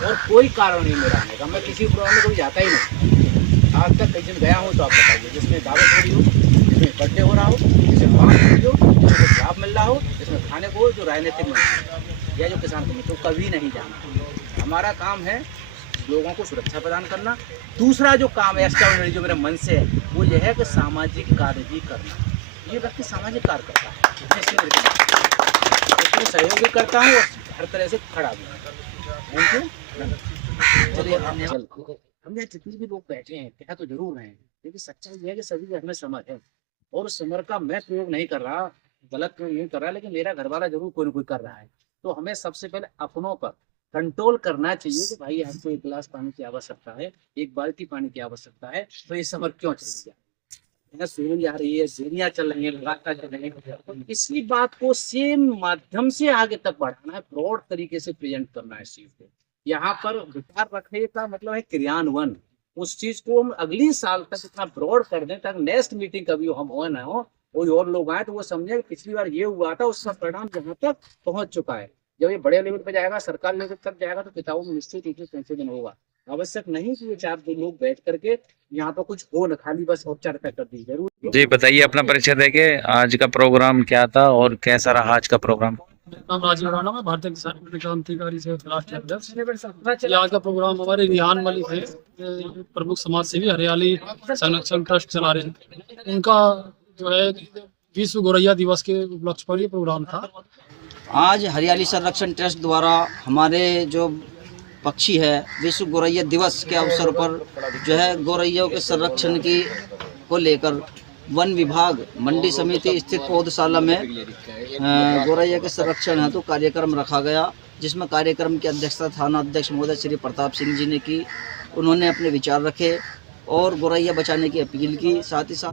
और कोई कारण नहीं मेरा आने का। मैं किसी प्रोग्राम में कभी जाता ही नहीं। आज तक कई दिन गया हूँ तो आप बताइए, जिसमें दावत हो रही हो, जिसमें बर्थडे हो रहा हो, जिसमें बात हो रही हो, जिसमें लाभ मिल रहा हो, जिसमें खाने को हो, जो राजनीतिक मंत्री या जो किसान कमेटी, तो कभी नहीं जाना। हमारा काम है लोगों को सुरक्षा प्रदान करना। दूसरा जो काम है एक्स्ट्राऑर्डिनरी जो मेरे मन से है वो यह है कि सामाजिक कार्य भी करना। ये व्यक्ति सामाजिक कार्य करता है, इसमें सहयोग भी करता हूँ और हर तरह से खड़ा भी। Thank you. चलिए हम यहाँ जितने भी लोग बैठे हैं कह तो जरूर रहे हैं, लेकिन सच्चाई यह है कि सभी हमें समझ है और उस समर का मैं प्रयोग नहीं कर रहा, गलत प्रयोग नहीं कर रहा, लेकिन मेरा घर वाला जरूर कोई ना कोई कर रहा है। तो हमें सबसे पहले अपनों पर कंट्रोल करना चाहिए कि भाई हमको एक गिलास पानी की आवश्यकता है, एक बाल्टी पानी की आवश्यकता है, तो ये समर क्यों चल गया? सूरज आ रही है, सीढ़ियाँ चल रही है, लगातार चल रही है। इसी बात को सेम माध्यम से आगे तक बढ़ाना है, ब्रॉड तरीके से प्रेजेंट करना है इस चीज को। यहाँ पर विचार रखने का मतलब है क्रियान्वयन। उस चीज को हम अगली साल तक इतना ब्रॉड कर दें ताकि नेक्स्ट मीटिंग कभी हम हो ना हो, कोई और लोग आए तो वो समझे पिछली बार ये हुआ था, उसका परिणाम यहाँ तक पहुंच चुका है। जब ये बड़े लेवल पे जाएगा, सरकार लेवल तक जाएगा, तो किताबों में निश्चित रूप से संशोधन होगा। आवश्यक नहीं कि ये 4 लोग बैठ करके यहाँ पर कुछ हो न, खाली बस और चर्चा कर दी। जरूर जी बताइए, अपना परिचय देके आज का प्रोग्राम क्या था और कैसा रहा आज का प्रोग्राम? मेरा नाम राजीव राणा है, भारतीय किसान क्रांतिकारी से राष्ट्रीय अध्यक्ष। ये आज का प्रोग्राम हमारे रिहान मलिक है, प्रमुख समाज सेवी हरियाली संरक्षण ट्रस्ट चला रहे हैं। उनका जो है विश्व गोरैया दिवस के उपलक्ष्य पर ये प्रोग्राम था। आज हरियाली संरक्षण ट्रस्ट द्वारा हमारे जो पक्षी है विश्व गोरैया दिवस के अवसर पर जो है गोरैयों के संरक्षण की को लेकर वन विभाग मंडी समिति स्थित पौधशाला में गोरैया के संरक्षण हेतु कार्यक्रम रखा गया, जिसमें कार्यक्रम की अध्यक्षता थाना अध्यक्ष महोदय श्री प्रताप सिंह जी ने की। उन्होंने अपने विचार रखे और गोरैया बचाने की अपील की। साथ ही साथ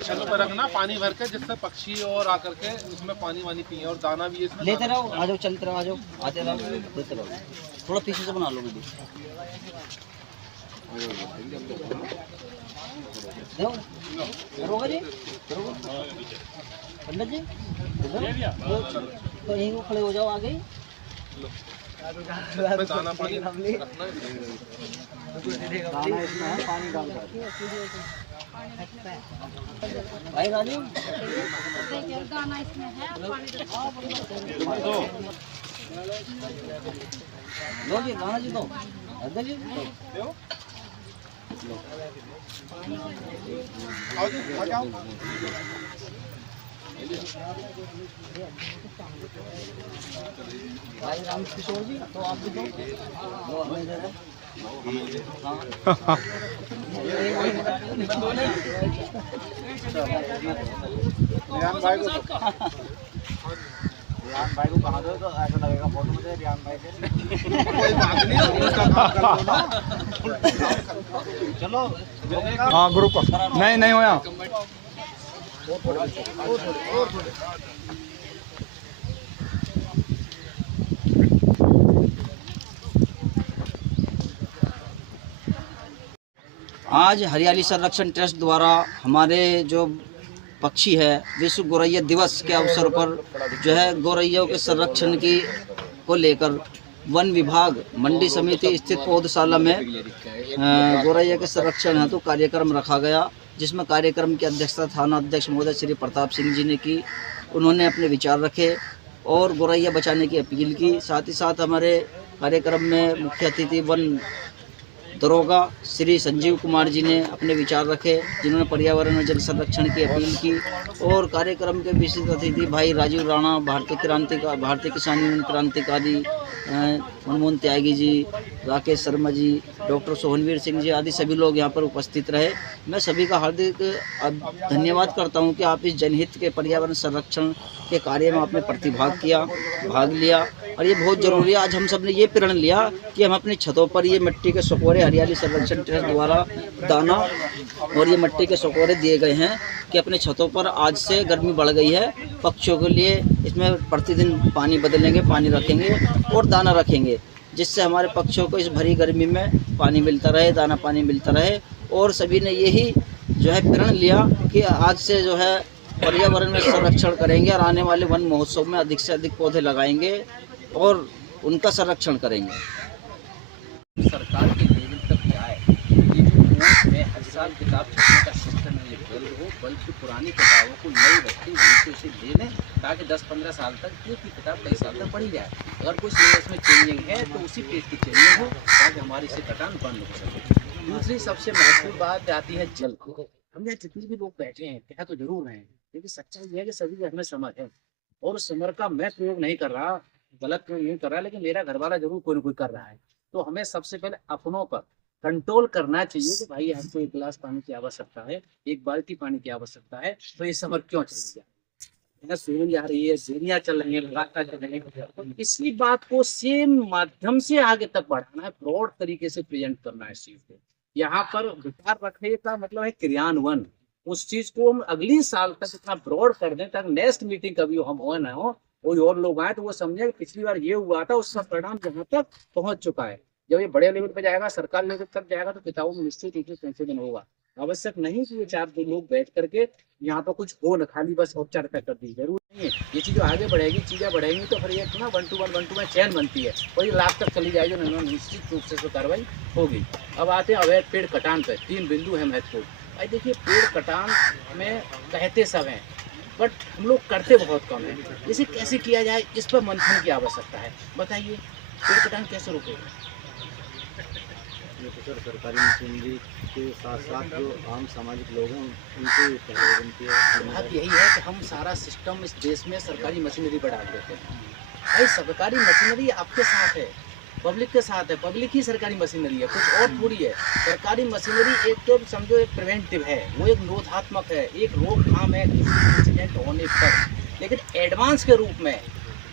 छलों पर रखना पानी भर के, जिससे पक्षी और आकर के उसमें पानी वानी पिए और दाना भी इसमें लेते रहो। आ जाओ, चलते रहो, आ जाओ, आते रहो, लेते रहो। थोड़ा पीछे से बना लो वीडियो। जी पंडित जी तो यहीं को खड़े हो जाओ आगे। दाना पानी रखना है। दाना इसमें है, पानी डाल भाई राजू दाना इसमें है, लो जी, राणा जी दो, अध्यक्ष जी दो। भाई राम किशोर जी तो आप भी दो, वो हमें दे दो। रियान भाई को कहा दो तो ऐसा लगेगा फोटो में रियान भाई के। कोई बात नहीं, उसका काम कर लो ना। चलो हाँ ग्रुप नहीं होया। आज हरियाली संरक्षण ट्रस्ट द्वारा हमारे जो पक्षी है विश्व गोरैया दिवस के अवसर पर जो है गोरैयों के संरक्षण की को लेकर वन विभाग मंडी समिति स्थित पौधशाला में गोरैया के संरक्षण हेतु कार्यक्रम रखा गया, जिसमें कार्यक्रम की अध्यक्षता थाना अध्यक्ष महोदय श्री प्रताप सिंह जी ने की। उन्होंने अपने विचार रखे और गोरैया बचाने की अपील की। साथ ही साथ हमारे कार्यक्रम में मुख्य अतिथि वन दरोगा श्री संजीव कुमार जी ने अपने विचार रखे, जिन्होंने पर्यावरण और जल संरक्षण की अपील की। और कार्यक्रम के विशिष्ट अतिथि भाई राजीव राणा, भारतीय किसान यूनियन क्रांतिकारी मनमोहन त्यागी जी, राकेश शर्मा जी, डॉक्टर सोहनवीर सिंह जी आदि सभी लोग यहाँ पर उपस्थित रहे। मैं सभी का हार्दिक धन्यवाद करता हूँ कि आप इस जनहित के पर्यावरण संरक्षण के कार्य में आपने भाग लिया और ये बहुत ज़रूरी है। आज हम सब ने ये प्रण लिया कि हम अपनी छतों पर ये मिट्टी के सकोरे हरियाली संरक्षण ट्रस्ट द्वारा दाना और ये मिट्टी के सकोरे दिए गए हैं कि अपने छतों पर आज से गर्मी बढ़ गई है, पक्षियों के लिए इसमें प्रतिदिन पानी बदलेंगे, पानी रखेंगे और दाना रखेंगे, जिससे हमारे पक्षियों को इस भरी गर्मी में पानी मिलता रहे, दाना पानी मिलता रहे। और सभी ने यही जो है प्रण लिया कि आज से जो है पर्यावरण में संरक्षण करेंगे और आने वाले वन महोत्सव में अधिक से अधिक पौधे लगाएंगे और उनका संरक्षण करेंगे। सरकार के लेवल तक आए, ये जो कोर्स में हर साल किताब छपने का सिस्टम नहीं बदल हो, बल्कि पुरानी किताबों को नई रखें, वहीं से उसे ले लें, ताकि 10-15 साल तक एक ही किताब कई साल तक पढ़ी जाए। अगर कुछ इसमें चेंजिंग है तो उसी पेज की चेंजिंग हो, ताकि हमारी से कटान बंद हो सके। दूसरी सबसे महत्वपूर्ण बात आती है जल। हम यहाँ जितने भी लोग बैठे हैं कह तो जरूर रहे हैं, लेकिन सच्चाई यह है कि सभी हमें समझ है, और उस समर का मैं प्रयोग नहीं कर रहा, गलत प्रयोग नहीं कर रहा, लेकिन मेरा घरवाला जरूर कोई ना कोई कर रहा है। तो हमें सबसे पहले अपनों पर कंट्रोल करना चाहिए कि भाई हमको 1 गिलास पानी की आवश्यकता है, 1 बाल्टी पानी की आवश्यकता है, तो ये समर क्यों चल गया? सूरज आ रही है, सेनियाँ चल रही है, लगातार चल रही है, तो इसी बात को सेम माध्यम से आगे तक बढ़ाना है, ब्रॉड तरीके से प्रेजेंट करना है इस चीज को। यहाँ पर विचार रखने का मतलब है क्रियान्वयन। उस चीज को हम अगली साल तक इतना ब्रॉड कर दें ताकि नेक्स्ट मीटिंग कभी हम हो ना हो, कोई और लोग आए तो वो समझे कि पिछली बार ये हुआ था, उसका परिणाम यहाँ तक पहुंच चुका है। जब ये बड़े लेवल पे जाएगा, सरकार लेवल तक जाएगा, तो किताबों में निश्चित रूप से संशोधन होगा। आवश्यक नहीं कि ये 4 लोग बैठ करके यहाँ पर कुछ हो न, खाली बस चर्चा कर दी, जरूर नहीं है। ये चीज़ें आगे बढ़ेगी, चीज़ें बढ़ेंगी तो फिर ये ना 1 to 1 चैन बनती है और ये लाख तक चली जाएगी, निश्चित रूप से इसको कार्रवाई होगी। अब आते हैं अवैध पेड़ कटान पे। 3 बिंदु है महत्वपूर्ण। भाई देखिए, पेड़ कटान में कहते सब हैं, बट हम लोग करते बहुत कम है। इसे कैसे किया जाए, इस पर मंथन की आवश्यकता है। बताइए, पेड़ कटान कैसे रोकेगा? सरकारी मशीनरी के साथ साथ जो आम सामाजिक लोग हैं उनकी बनती है। बात यही है कि हम सारा सिस्टम इस देश में सरकारी मशीनरी पर डाल देते हैं। भाई सरकारी मशीनरी आपके साथ है, पब्लिक के साथ है, पब्लिक ही सरकारी मशीनरी है, कुछ और थोड़ी है। सरकारी मशीनरी एक तो समझो एक प्रिवेंटिव है, वो एक निरोधात्मक है, एक रोकथाम है किसी इंसिडेंट होने पर। लेकिन एडवांस के रूप में,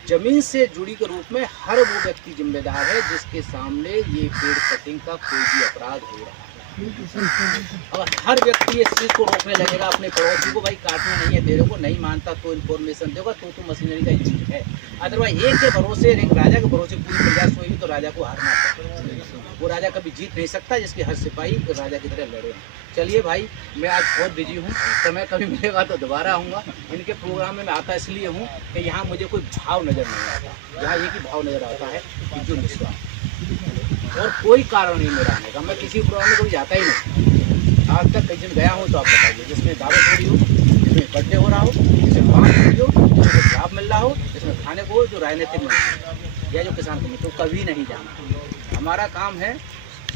जमीन से जुड़ी के रूप में हर वो व्यक्ति जिम्मेदार है जिसके सामने ये पेड़ कटिंग का कोई भी अपराध हो रहा है। अगर हर व्यक्ति इस चीज़ को रोकने लगेगा अपने पड़ोसी को, भाई काटना नहीं है, तेरे को नहीं मानता तो इन्फॉर्मेशन देगा, तो मशीनरी का ही चीज है। अदरवाइज एक के भरोसे, एक राजा के भरोसे पूरी प्रजा सोएगी तो राजा को हारना पड़ेगा। वो राजा कभी जीत नहीं सकता जिसके हर सिपाही राजा की तरह लड़े। चलिए भाई, मैं आज बहुत बिजी हूँ, समय कभी मिलेगा तो दोबारा आऊँगा। इनके प्रोग्राम में मैं आता इसलिए हूँ कि यहाँ मुझे कोई भाव नज़र नहीं आता, यहाँ एक ही भाव नज़र आता है कि जो निस्वार्थ, और कोई कारण नहीं मेरा आने का। मैं किसी प्रोग्राम में कभी जाता ही नहीं, आज तक कहीं गया हूँ तो आप बताइए, जिसमें दावत हो रही हो, जिसमें बर्थडे हो रहा हो, जिसमें बात हो रही हो, जिसमें लाभ मिल रहा हो, जिसमें खाने को जो राजनीतिक मंत्री या जो किसान कमेटी, तो कभी नहीं जाना। हमारा काम है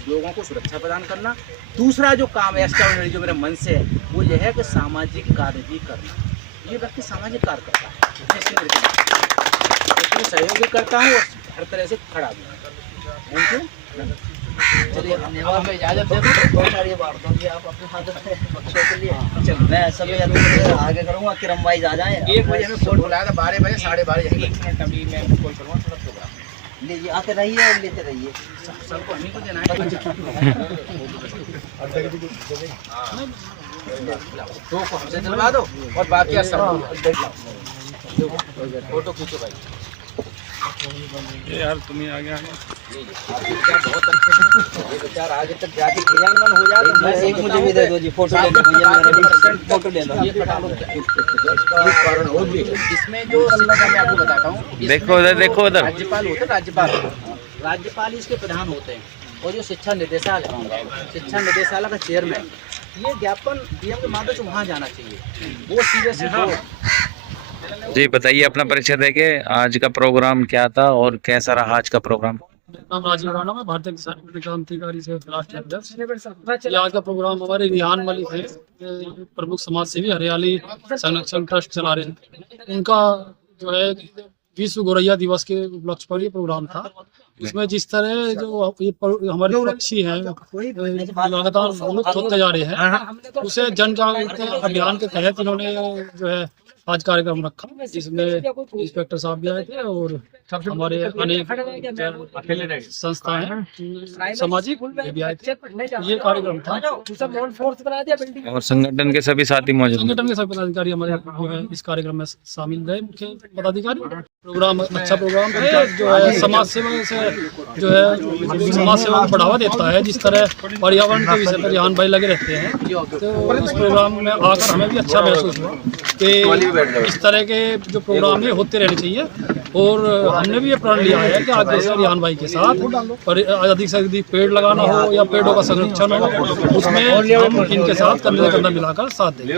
लोगों को सुरक्षा प्रदान करना। दूसरा जो काम है एक्स्ट्राऑर्डिनरी, जो मेरे मन से है, वो ये है कि सामाजिक कार्य भी करना। ये व्यक्ति सामाजिक कार्य करता है, इसमें सहयोग भी करता हूँ और हर तरह से खड़ा भी। Thank you. चलिए, धन्यवाद। मैं इजाजत दे दूँ, बहुत सारी बात होंगी आप अपने हाथ से बच्चों के लिए। चलो, मैं सभी आगे करूँगा कि रमवाइज आ जाए। 1 बजे हमें फोन बुलाया था, 12 बजे 12:30 यहीं बैठे। तभी मैं कॉल करूँगा, थोड़ा प्रोग्राम लीजिए, आते रहिए और लेते रहिए। सबको हम ही को देना है। तो को हमसे दिलवा दो और बाकी सब देख लो। फोटो खींचो भाई। यार तुम ही आ गया। आपके विचार बहुत अच्छे हैं, ये विचार आगे तक जाके क्रियान्वयन हो जाए तो मैं एक मुझे भी दे दो जी, फोटो ले लो भैया, मेरा भी फोटो ले लो। ये कटा लो, इसका कारण और भी इसमें जो शिक्षा मैं आपको बताता हूँ। देखो उधर, देखो उधर। राज्यपाल होते हैं, राज्यपाल इसके प्रधान होते हैं, और जो शिक्षा निदेशालय का चेयरमैन, ये ज्ञापन डीएम के माध्यम से वहाँ जाना चाहिए, वो सीधे सीधे। जी बताइए, अपना परिचय देके आज का प्रोग्राम क्या था और कैसा रहा आज का प्रोग्राम? नाम राजीव राणा है, भारतीय किसान क्रांतिकारी से राष्ट्रीय अध्यक्ष। ये आज का प्रोग्राम हमारे रिहान मलिक है, प्रमुख समाज सेवी हरियाली संरक्षण ट्रस्ट चला रहे हैं। उनका जो है विश्व गौरैया दिवस के उपलक्ष्य पर ये प्रोग्राम था। इसमें जिस तरह जो ये हमारे पक्षी हैं लगातार विलुप्त होते जा रहे हैं, उसे जन जागरूकता अभियान के तहत इन्होंने जो है आज कार्यक्रम रखा, जिसमें इंस्पेक्टर साहब भी आए थे और हमारे अनेक संस्थाएं सामाजिक ये भी आए थे। ये कार्यक्रम था और संगठन के सभी साथी मौजूद हैं। संगठन के सभी पदाधिकारी हमारे जो है इस कार्यक्रम में शामिल रहे। मुख्य पदाधिकारी प्रोग्राम अच्छा प्रोग्राम है, जो है समाज सेवा से जो है समाज सेवा को बढ़ावा देता है। जिस तरह पर्यावरण के विषय पर रिहान भाई लगे रहते हैं, तो इस प्रोग्राम में आकर हमें भी अच्छा महसूस हुआ कि इस तरह के जो प्रोग्राम है होते रहने चाहिए। और हमने भी ये प्रण लिया है कि आगे से रिहान भाई के साथ और अधिक से अधिक पेड़ लगाना हो या पेड़ों का संरक्षण हो, उसमें हम इनके साथ कंधे से कंधा मिलाकर साथ देंगे।